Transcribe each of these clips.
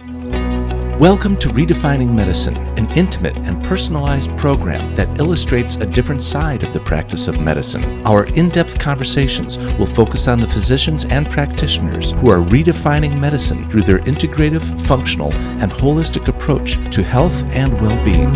Welcome to Redefining Medicine, an intimate and personalized program that illustrates a different side of the practice of medicine. Our in-depth conversations will focus on the physicians and practitioners who are redefining medicine through their integrative, functional, and holistic approach to health and well-being.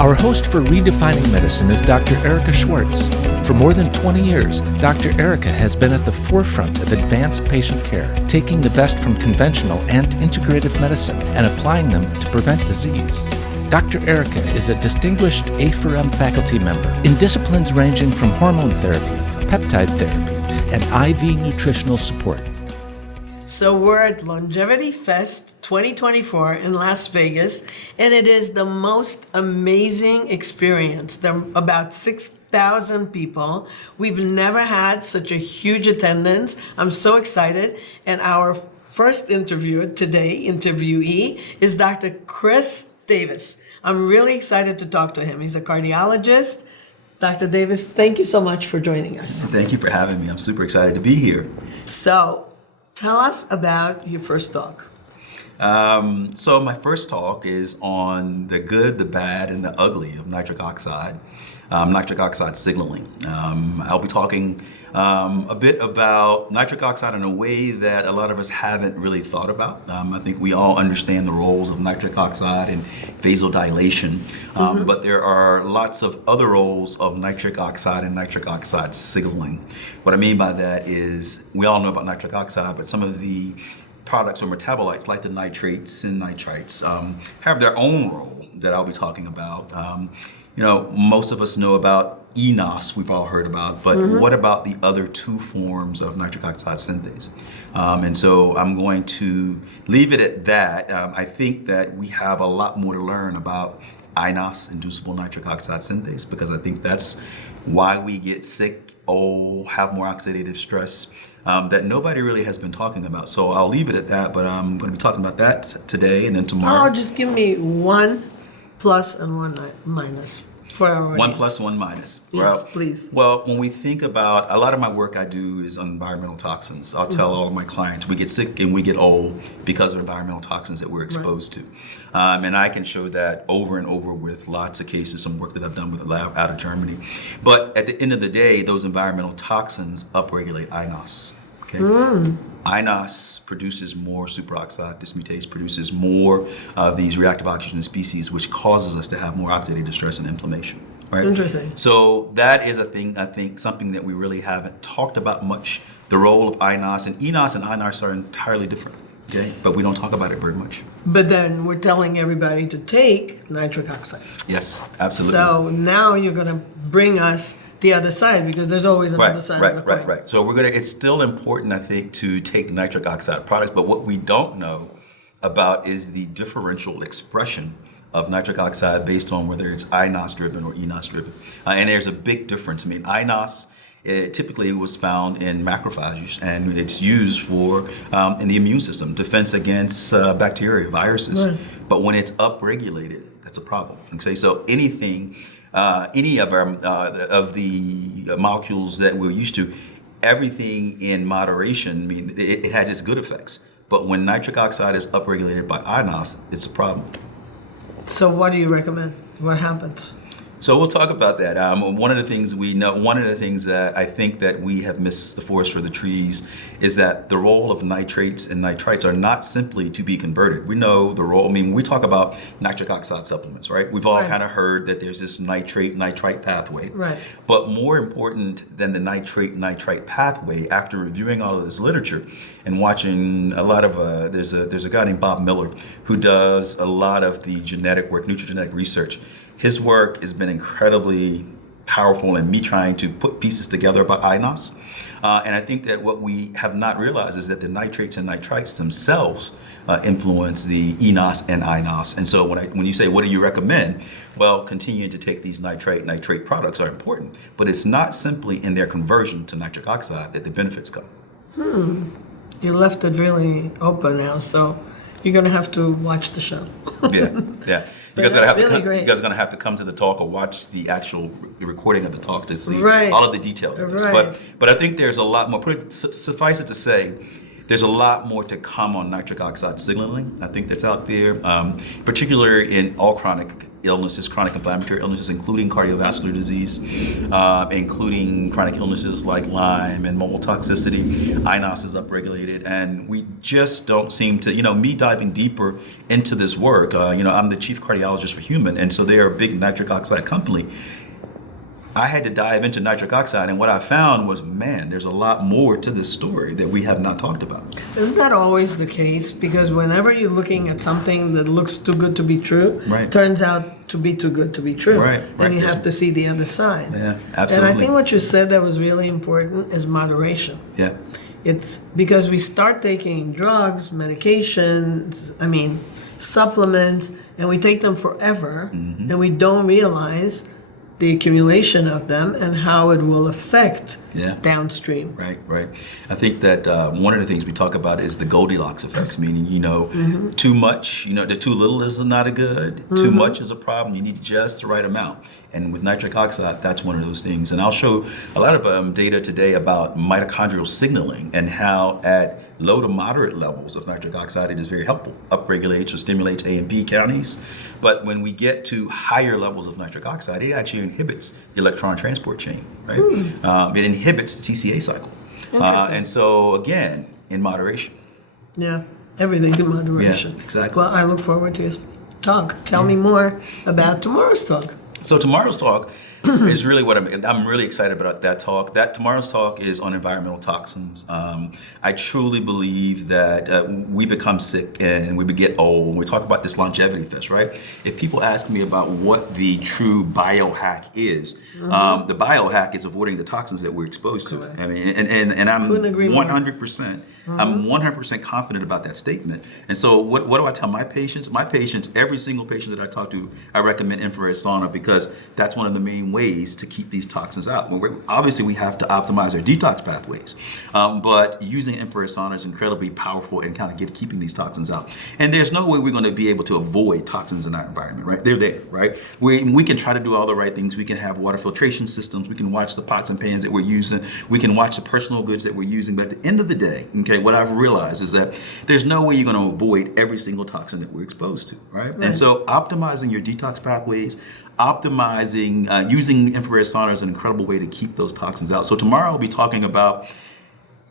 Our host for Redefining Medicine is Dr. Erica Schwartz. For more than 20 years, Dr. Erica has been at the forefront of advanced patient care, taking the best from conventional and integrative medicine and applying them to prevent disease. Dr. Erica is a distinguished A4M faculty member in disciplines ranging from hormone therapy, peptide therapy, and IV nutritional support. So we're at Longevity Fest 2024 in Las Vegas, and it is the most amazing experience. There are about 6,000 people. We've never had such a huge attendance. I'm so excited. And our first interviewer today, interviewee, is Dr. Chris Davis. I'm really excited to talk to him. He's a cardiologist. Dr. Davis, thank you so much for joining us. Thank you for having me. I'm super excited to be here. So, tell us about your first talk. So my first talk is on the good, the bad, and the ugly of nitric oxide signaling. I'll be talking a bit about nitric oxide in a way that a lot of us haven't really thought about. I think we all understand the roles of nitric oxide in vasodilation, but there are lots of other roles of nitric oxide and nitric oxide signaling. What I mean by that is we all know about nitric oxide, but some of the products or metabolites like the nitrates and nitrites have their own role that I'll be talking about. Most of us know about eNOS, we've all heard about, but what about the other two forms of nitric oxide synthase? And so I'm going to leave it at that. I think that we have a lot more to learn about iNOS, inducible nitric oxide synthase, because I think that's why we get sick, have more oxidative stress, that nobody really has been talking about. So I'll leave it at that, but I'm going to be talking about that today and then tomorrow. Just give me 1 plus and 1 minus for our audience. 1 plus, 1 minus. Yes, please. Well, when we think about, a lot of my work I do is on environmental toxins. I'll tell all of my clients we get sick and we get old because of environmental toxins that we're exposed to. And I can show that over and over with lots of cases, some work that I've done with a lab out of Germany. But at the end of the day, those environmental toxins upregulate iNOS. Okay? iNOS produces more superoxide dismutase, produces more of these reactive oxygen species, which causes us to have more oxidative stress and inflammation. Right? Interesting. So that is a thing, I think, something that we really haven't talked about much. The role of iNOS and eNOS and iNOS are entirely different. Okay, but we don't talk about it very much. But then we're telling everybody to take nitric oxide. Yes, absolutely. So now you're going to bring us the other side, because there's always another side of the coin. Right. So it's still important, I think, to take nitric oxide products, but what we don't know about is the differential expression of nitric oxide based on whether it's iNOS driven or eNOS driven. And there's a big difference. I mean, iNOS, it typically was found in macrophages, and it's used for in the immune system, defense against bacteria, viruses. Right. But when it's upregulated, that's a problem. Okay, so any of our of the molecules that we're used to, everything in moderation, I mean, it has its good effects. But when nitric oxide is upregulated by iNOS, it's a problem. So what do you recommend? What happens? So we'll talk about that. One of the things we know, one of the things that I think that we have missed the forest for the trees is that the role of nitrates and nitrites are not simply to be converted. We know the role, I mean, when we talk about nitric oxide supplements, right? We've all kind of heard that there's this nitrate-nitrite pathway. Right. But more important than the nitrate-nitrite pathway, after reviewing all of this literature and watching a lot of, there's a guy named Bob Miller who does a lot of the genetic work, nutrigenetic research. His work has been incredibly powerful in me trying to put pieces together about iNOS. And I think that what we have not realized is that the nitrates and nitrites themselves influence the eNOS and iNOS. And so when you say, what do you recommend? Well, continuing to take these nitrate products are important, but it's not simply in their conversion to nitric oxide that the benefits come. You left it really open now, so you're going to have to watch the show. Yeah. You guys Great. are going to have to come to the talk or watch the actual recording of the talk to see Right. all of the details of this. Right. But I think there's a lot more. Suffice it to say, there's a lot more to come on nitric oxide signaling. I think that's out there, particularly in all chronic illnesses, chronic inflammatory illnesses, including cardiovascular disease, including chronic illnesses like Lyme and mold toxicity. INOS is upregulated, and we just don't seem to, me diving deeper into this work, I'm the chief cardiologist for Human, and so they are a big nitric oxide company. I had to dive into nitric oxide, and what I found was, man, there's a lot more to this story that we have not talked about. Isn't that always the case? Because whenever you're looking at something that looks too good to be true, Right. turns out to be too good to be true. Right. And you have to see the other side. Yeah, absolutely. And I think what you said that was really important is moderation. Yeah. It's because we start taking drugs, medications, supplements, and we take them forever, and we don't realize the accumulation of them and how it will affect downstream. Right. I think that one of the things we talk about is the Goldilocks effects, meaning, too much, the too little is not a good, too much is a problem, you need just the right amount. And with nitric oxide, that's one of those things. And I'll show a lot of data today about mitochondrial signaling and how at low to moderate levels of nitric oxide, it is very helpful. Upregulates or stimulates A and B counties. But when we get to higher levels of nitric oxide, it actually inhibits the electron transport chain, right? It inhibits the TCA cycle. And so, again, in moderation. Yeah, everything in moderation. Yeah, exactly. Well, I look forward to your talk. Tell me more about tomorrow's talk. So tomorrow's talk is really what I'm really excited about that talk. Tomorrow's talk is on environmental toxins. I truly believe that we become sick and we get old. We talk about this longevity fest, right? If people ask me about what the true biohack is, the biohack is avoiding the toxins that we're exposed to. Correct. I mean, and I'm Couldn't agree more. 100%. I'm 100% confident about that statement. And so what do I tell my patients? My patients, every single patient that I talk to, I recommend infrared sauna because that's one of the main ways to keep these toxins out. Obviously, we have to optimize our detox pathways, but using infrared sauna is incredibly powerful in kind of keeping these toxins out. And there's no way we're going to be able to avoid toxins in our environment, right? They're there, right? We can try to do all the right things. We can have water filtration systems. We can watch the pots and pans that we're using. We can watch the personal goods that we're using. But at the end of the day, okay, what I've realized is that there's no way you're going to avoid every single toxin that we're exposed to, right? And so optimizing your detox pathways, optimizing, using infrared sauna is an incredible way to keep those toxins out. So tomorrow I'll be talking about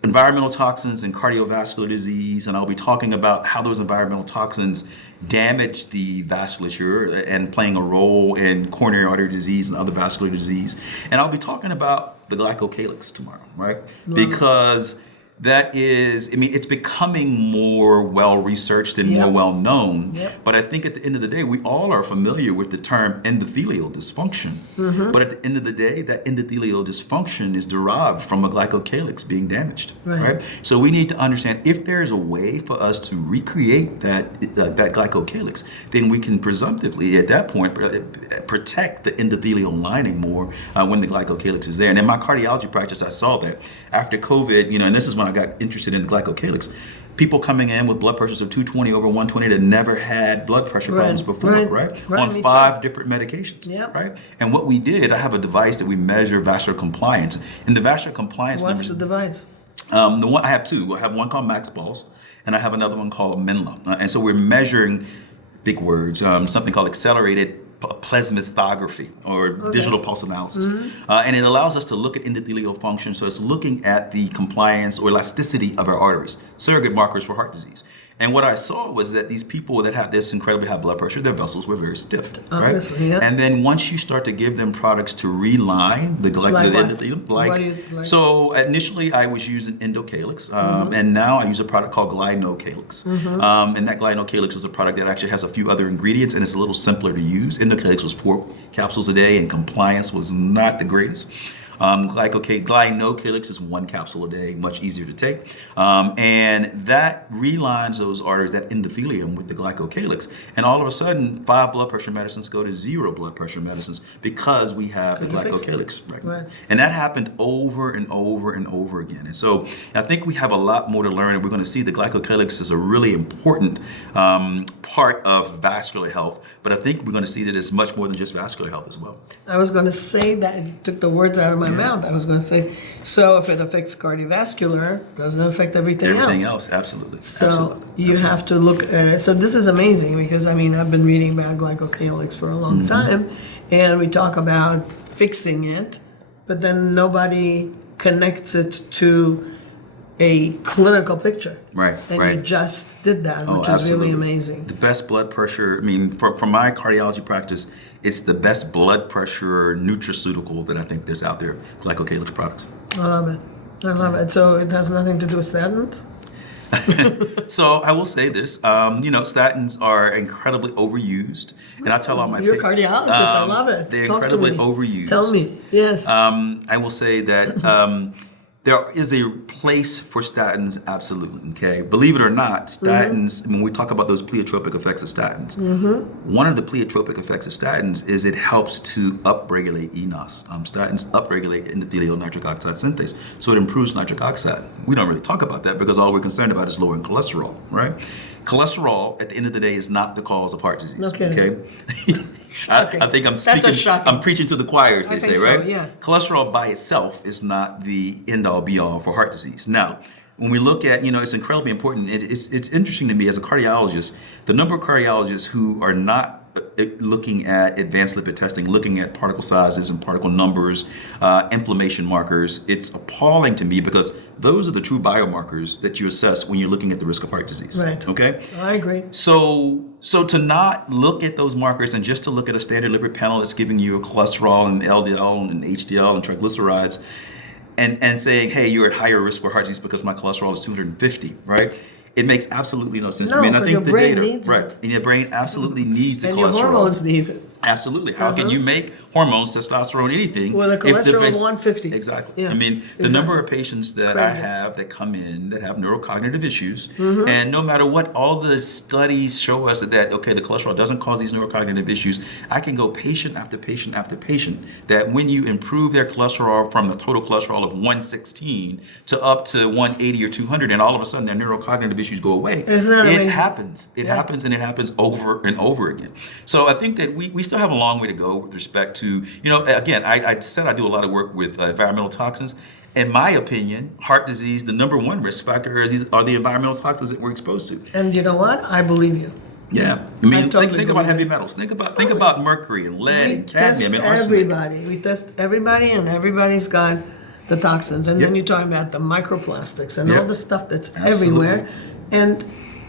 environmental toxins and cardiovascular disease, and I'll be talking about how those environmental toxins damage the vasculature and playing a role in coronary artery disease and other vascular disease. And I'll be talking about the glycocalyx tomorrow, right? Wow. Because that is, it's becoming more well-researched and more well-known. Yep. But I think at the end of the day, we all are familiar with the term endothelial dysfunction. But at the end of the day, that endothelial dysfunction is derived from a glycocalyx being damaged. Right? So we need to understand if there is a way for us to recreate that glycocalyx, then we can presumptively, at that point, protect the endothelial lining more when the glycocalyx is there. And in my cardiology practice, I saw that after COVID, and this is when I got interested in the glycocalyx, people coming in with blood pressures of 220 over 120 that never had blood pressure problems before, right? On 5 different medications, right? And what we did, I have a device that we measure vascular compliance. And the vascular compliance What's the device? The one I have 2. I have one called Max Pulse, and I have another one called Menla. And so we're measuring, big words, something called accelerated plasmathography or digital pulse analysis. And it allows us to look at endothelial function. So it's looking at the compliance or elasticity of our arteries, surrogate markers for heart disease. And what I saw was that these people that have this incredibly high blood pressure, their vessels were very stiff, right? And then once you start to give them products to reline the endothelium, so initially I was using endocalyx, and now I use a product called glinocalyx. And that glinocalyx is a product that actually has a few other ingredients, and it's a little simpler to use. Endocalyx was 4 capsules a day, and compliance was not the greatest. Glycocalyx is 1 capsule a day, much easier to take. And that relines those arteries, that endothelium, with the glycocalyx. And all of a sudden, 5 blood pressure medicines go to 0 blood pressure medicines because we have the glycocalyx. Right. And that happened over and over and over again. And so I think we have a lot more to learn, and we're going to see the glycocalyx is a really important part of vascular health. But I think we're going to see that it's much more than just vascular health as well. I was going to say that. You took the words out of my mouth. I was going to say, so if it affects cardiovascular, does it affect everything else? Everything else, absolutely. So absolutely. You have to look at it. So this is amazing because, I mean, I've been reading about glycocalyx for a long time, and we talk about fixing it, but then nobody connects it to a clinical picture. Right, and right. you just did that, which is really amazing. The best blood pressure, I mean, from my cardiology practice, it's the best blood pressure nutraceutical that I think there's out there, glycocalyx products. I love it. I love it. So it has nothing to do with statins? So I will say this, statins are incredibly overused, and I tell all my You're a cardiologist, I love it. They're Talk incredibly to me. overused. Tell me, yes. I will say that there is a place for statins, absolutely, okay? Believe it or not, statins, when we talk about those pleiotropic effects of statins, one of the pleiotropic effects of statins is it helps to upregulate eNOS. Statins upregulate endothelial nitric oxide synthase, so it improves nitric oxide. We don't really talk about that because all we're concerned about is lowering cholesterol, right? Cholesterol, at the end of the day, is not the cause of heart disease, okay? I think I'm speaking, I'm preaching to the choir, as they say, right? So, yeah. Cholesterol by itself is not the end-all, be-all for heart disease. Now, when we look at, it's incredibly important. It's interesting to me as a cardiologist, the number of cardiologists who are not looking at advanced lipid testing, looking at particle sizes and particle numbers, inflammation markers, it's appalling to me because those are the true biomarkers that you assess when you're looking at the risk of heart disease. Right. Okay? I agree. So to not look at those markers and just to look at a standard lipid panel that's giving you a cholesterol and LDL and HDL and triglycerides and saying, hey, you're at higher risk for heart disease because my cholesterol is 250, right? It makes absolutely no sense to me. And I think your the brain data, needs right? it. And your brain absolutely needs the and cholesterol. And your hormones need it. Absolutely. How can you make hormones, testosterone, anything? With a cholesterol of 150. Exactly. Yeah. I mean, the number of patients that I have that come in that have neurocognitive issues, and no matter what all the studies show us that, okay, the cholesterol doesn't cause these neurocognitive issues, I can go patient after patient after patient that when you improve their cholesterol from the total cholesterol of 116 to up to 180 or 200, and all of a sudden their neurocognitive issues go away. Isn't that amazing? It happens. It happens, and it happens over and over again. So I think that we still have a long way to go with respect to, again, I said I do a lot of work with environmental toxins. In my opinion, heart disease, the number one risk factor are the environmental toxins that we're exposed to. And you know what? I believe you. Yeah, I mean, totally think about heavy metals. Think about mercury and lead and cadmium and arsenic. We test everybody, and everybody's got the toxins. And then you're talking about the microplastics and all the stuff that's everywhere. And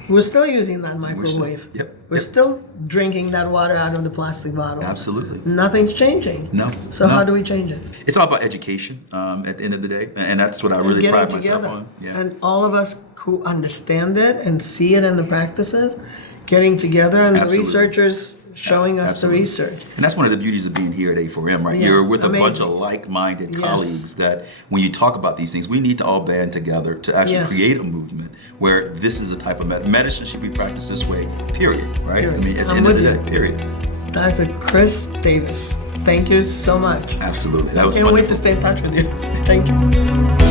we're still using that microwave. We're still drinking that water out of the plastic bottle. Absolutely. Nothing's changing. No. So how do we change it? It's all about education at the end of the day. And that's what I really pride myself on. Yeah. And all of us who understand it and see it in the practices, getting together, and the researchers showing us the research. And that's one of the beauties of being here at A4M, right? Yeah, You're with a bunch of like-minded colleagues that when you talk about these things, we need to all band together to actually create a movement where this is a type of medicine should be practiced this way, period, right? Period. I mean, at the end of the day, period. Dr. Chris Davis, thank you so much. Absolutely. That was wonderful. Can't wait to stay in touch with you. Thank you.